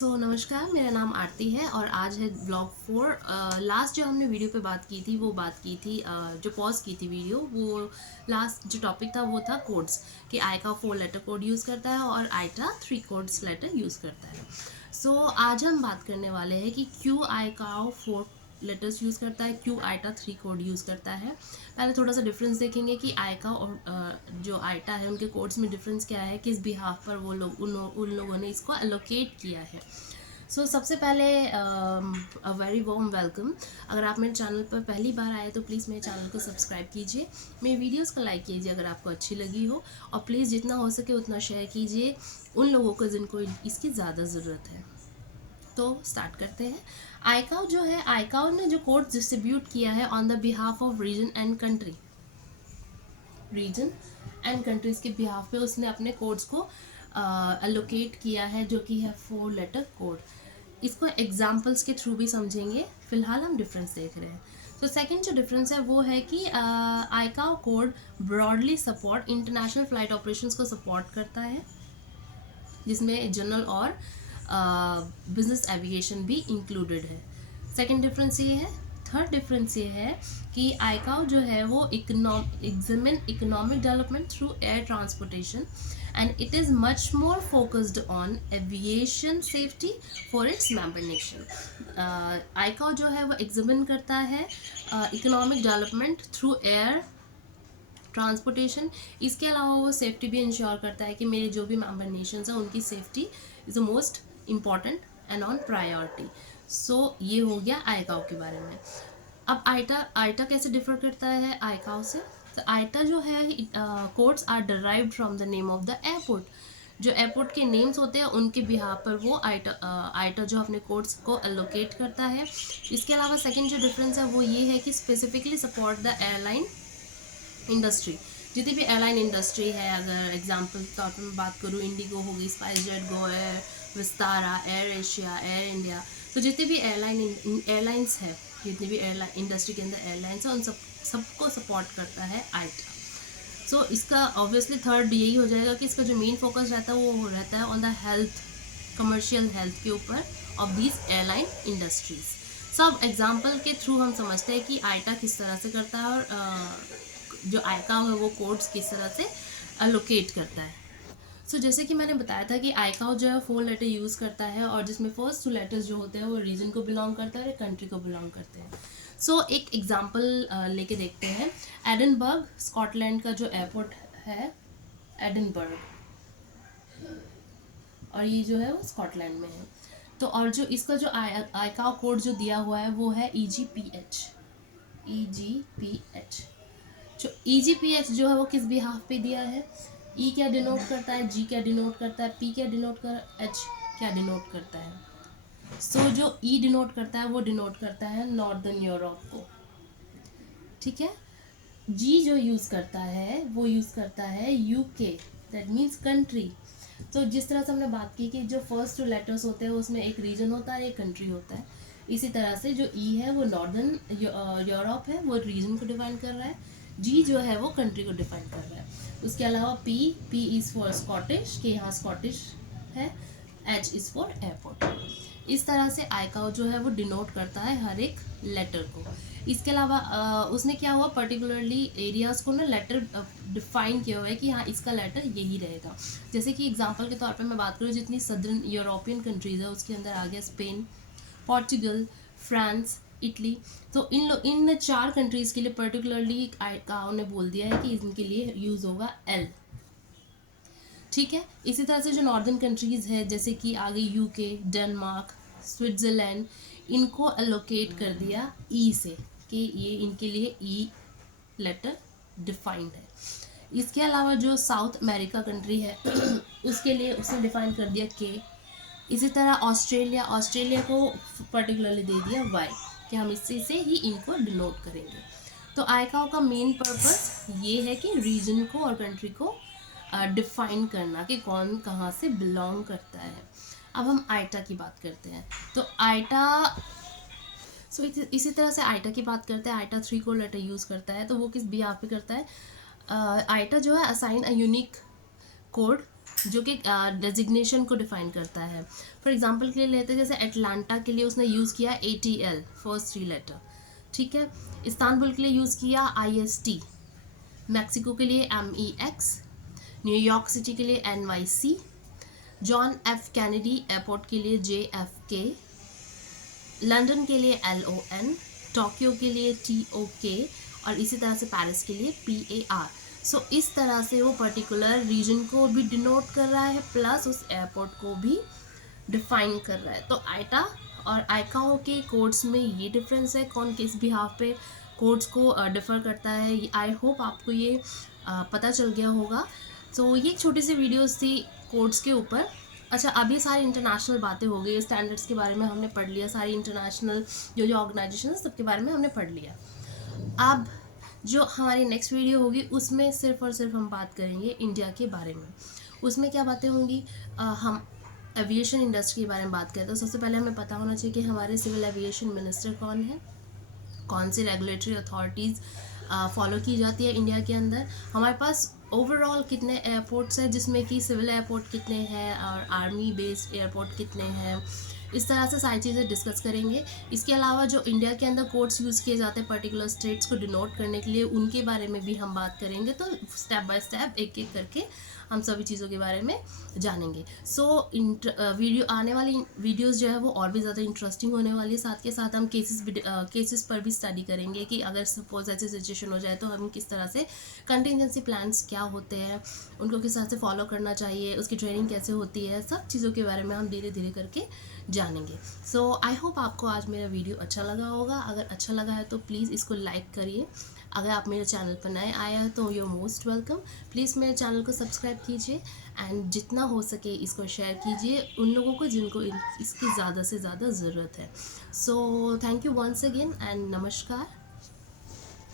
नमस्कार, मेरा नाम आरती है और आज है ब्लॉग 4। लास्ट जो हमने वीडियो पे बात की थी वो बात की थी, जो पॉज की थी वीडियो, वो लास्ट जो टॉपिक था वो था कोड्स, कि आई का 4 लेटर कोड यूज़ करता है और आईटा 3 कोड्स लेटर यूज़ करता है। आज हम बात करने वाले हैं कि क्यों आई का 4 लेटर्स यूज़ करता है, क्यों आईटा 3 कोड यूज़ करता है। पहले थोड़ा सा डिफरेंस देखेंगे कि आईका और जो आईटा है उनके कोड्स में डिफरेंस क्या है, किस बिहाफ पर वो लोग उन लोगों ने इसको एलोकेट किया है। सबसे पहले अ वेरी वॉर्म वेलकम। अगर आप मेरे चैनल पर पहली बार आए तो प्लीज़ मेरे चैनल को सब्सक्राइब कीजिए, मेरी वीडियोस को लाइक कीजिए अगर आपको अच्छी लगी हो, और प्लीज़ जितना हो सके उतना शेयर कीजिए उन लोगों को जिनको इसकी ज़्यादा ज़रूरत है। तो स्टार्ट करते हैं। आईकाओ जो है, आईकाओ ने जो कोड डिस्ट्रीब्यूट किया है on the behalf of region and countries के बिहाफ पे उसने अपने कोड्स को एलोकेट किया है, जो कि है 4 लेटर कोड। इसको एग्जाम्पल्स के थ्रू भी समझेंगे, फिलहाल हम डिफरेंस देख रहे हैं। सेकंड जो डिफरेंस है वो है कि ICAO code broadly support international flight operations को सपोर्ट करता है, जिसमें जनरल और बिजनेस एविएशन भी इंक्लूडेड है। सेकंड डिफरेंस ये है। थर्ड डिफरेंस ये है कि आईकाओ जो है वो examine economic development through air transportation and it is much more focused on aviation safety for its member nation. ICAO जो है वो एग्जामिन करता है economic development through air transportation. इसके अलावा वो सेफ्टी भी इंश्योर करता है कि मेरे जो भी मेंबर नेशंस हैं उनकी safety is the most important and on priority. ये हो गया आईकाओ के बारे में। अब आईटा आईटा कैसे डिफर करता है आईकाओ से। तो आईटा जो है, codes are derived from the name of the airport. जो एयरपोर्ट के नेम्स होते हैं उनके बिहाफ पर वो आईटा जो अपने कोड्स को एलोकेट करता है। इसके अलावा सेकंड जो डिफरेंस है वो ये है कि specifically support the airline industry. जितनी भी एयरलाइन इंडस्ट्री है, अगर एग्जांपल के तौर पर मैं बात करूँ, इंडिगो हो गई, spice jet, Go Air, Vistara, air Asia, air India, तो जितनी भी एयरलाइंस है, जितनी भी एयरलाइन इंडस्ट्री के अंदर एयरलाइंस है, उन सबको सपोर्ट करता है आईटा। इसका ऑब्वियसली थर्ड यही हो जाएगा कि इसका जो मेन फोकस रहता है वो रहता है on the health, commercial health के ऊपर ऑफ दीज एयरलाइन इंडस्ट्रीज। सब एग्जाम्पल के थ्रू हम समझते हैं कि आईटा किस तरह से करता है और जो आईका है वो कोड्स किस तरह से एलोकेट करता है। जैसे कि मैंने बताया था कि आईकाओ जो है 4 लेटर यूज़ करता है, और जिसमें फर्स्ट 2 लेटर्स जो होते हैं वो रीजन को बिलोंग करता है और कंट्री को बिलोंग करते हैं। एक एग्जांपल लेके देखते हैं। एडनबर्ग, स्कॉटलैंड का जो एयरपोर्ट है, एडनबर्ग, और ये जो है वो स्कॉटलैंड में है। और जो इसका जो आईकाओ कोड जो दिया हुआ है वो है EGPH। EGPH जो EGPH जो है वो किस बिहाफ पे दिया है। E क्या डिनोट करता है, G क्या डिनोट करता है, P क्या डिनोट कर, H क्या डिनोट करता है। जो E डिनोट करता है वो डिनोट करता है नॉर्दर्न यूरोप को, ठीक है। G जो यूज़ करता है वो यूज़ करता है UK, दैट मीन्स कंट्री। जिस तरह से हमने बात की कि जो फर्स्ट 2 लेटर्स होते हैं उसमें एक रीजन होता है, एक कंट्री होता है, इसी तरह से जो E है वो नॉर्दर्न यूरोप है, वो रीजन को डिफाइन कर रहा है। G जो है वो कंट्री को डिफाइन कर रहा है। उसके अलावा P इज़ फॉर स्कॉटिश, कि यहाँ स्कॉटिश है। H is for airport. इस तरह से आईकाओ जो है वो डिनोट करता है हर एक लेटर को। इसके अलावा उसने क्या हुआ, पर्टिकुलरली एरियाज़ को ना लेटर डिफाइन किया हुआ है कि हाँ इसका लेटर यही रहेगा। जैसे कि एग्जांपल के तौर पे मैं बात करूँ, जितनी सदर्न यूरोपियन कंट्रीज़ है उसके अंदर आ गया स्पेन, पोर्चुगल, फ्रांस, इटली। इन 4 कंट्रीज़ के लिए पर्टिकुलरली आईकाओ ने बोल दिया है कि इनके लिए यूज़ होगा L, ठीक है। इसी तरह से जो नॉर्दर्न कंट्रीज़ है, जैसे कि आ गई UK, डेनमार्क, स्विट्ज़रलैंड, इनको एलोकेट कर दिया E से, कि ये इनके लिए E लेटर डिफाइंड है। इसके अलावा जो साउथ अमेरिका कंट्री है उसके लिए उसने डिफाइन कर दिया K। इसी तरह ऑस्ट्रेलिया को पर्टिकुलरली दे दिया Y, कि हम इसी से ही इनको डिनोट करेंगे। आईकाओ का मेन पर्पस ये है कि रीजन को और कंट्री को डिफाइन करना, कि कौन कहाँ से बिलोंग करता है। अब हम आईटा की बात करते हैं। आईटा इसी तरह से आईटा की बात करते हैं। आईटा 3 कोड लेटर यूज़ करता है, तो वो किस बिहाफ पे करता है। आईटा जो है असाइन अ यूनिक कोड जो कि डेजिग्नेशन को डिफाइन करता है। फॉर एग्जांपल के लिए लेते हैं, जैसे एटलांटा के लिए उसने यूज़ किया ATL, फर्स्ट 3 लेटर, ठीक है। इस्तांबुल के लिए यूज़ किया IST, मैक्सिको के लिए MEX, न्यूयॉर्क सिटी के लिए NYC, John F Kennedy airport के लिए JFK, लंदन के लिए LON, टोक्यो के लिए TOK, और इसी तरह से पेरिस के लिए PAR। सो इस तरह से वो पर्टिकुलर रीजन को भी डिनोट कर रहा है, प्लस उस एयरपोर्ट को भी डिफाइन कर रहा है। तो आइटा और आईकाओ के कोड्स में ये डिफरेंस है, कौन किस बिहाफ पे कोड्स को डिफ़र करता है। आई होप आपको ये पता चल गया होगा। सो ये एक छोटी सी वीडियोस थी कोड्स के ऊपर। अच्छा, अभी सारी इंटरनेशनल बातें हो गई, स्टैंडर्ड्स के बारे में हमने पढ़ लिया, सारी इंटरनेशनल जो ऑर्गेनाइजेशन है सबके बारे में हमने पढ़ लिया। अब जो हमारी नेक्स्ट वीडियो होगी उसमें सिर्फ और सिर्फ हम बात करेंगे इंडिया के बारे में। उसमें क्या बातें होंगी, हम एविएशन इंडस्ट्री के बारे में बात करें तो सबसे पहले हमें पता होना चाहिए कि हमारे सिविल एविएशन मिनिस्टर कौन है, कौन सी रेगुलेटरी अथॉरिटीज़ फॉलो की जाती है इंडिया के अंदर, हमारे पास ओवरऑल कितने एयरपोर्ट्स हैं जिसमें कि सिविल एयरपोर्ट कितने हैं और आर्मी बेस्ड एयरपोर्ट कितने हैं। इस तरह से सारी चीज़ें डिस्कस करेंगे। इसके अलावा जो इंडिया के अंदर कोड्स यूज़ किए जाते हैं पर्टिकुलर स्टेट्स को डिनोट करने के लिए, उनके बारे में भी हम बात करेंगे। तो स्टेप बाय स्टेप एक एक करके हम सभी चीज़ों के बारे में जानेंगे। सो वीडियो आने वाली वीडियोस जो है वो और भी ज़्यादा इंटरेस्टिंग होने वाली है। साथ के साथ हम केसेस पर भी स्टडी करेंगे कि अगर सपोज ऐसी सिचुएशन हो जाए तो हम किस तरह से कंटिजेंसी प्लान्स क्या होते हैं, उनको किस तरह से फॉलो करना चाहिए, उसकी ट्रेनिंग कैसे होती है, सब चीज़ों के बारे में हम धीरे धीरे करके जानेंगे। सो आई होप आपको आज मेरा वीडियो अच्छा लगा होगा। अगर अच्छा लगा है तो प्लीज़ इसको लाइक करिए। अगर आप मेरे चैनल पर नए आए हैं तो you are most welcome. Please मेरे चैनल को सब्सक्राइब कीजिए एंड जितना हो सके इसको शेयर कीजिए उन लोगों को जिनको इसकी ज़्यादा से ज़्यादा ज़रूरत है। So thank you once again and नमस्कार।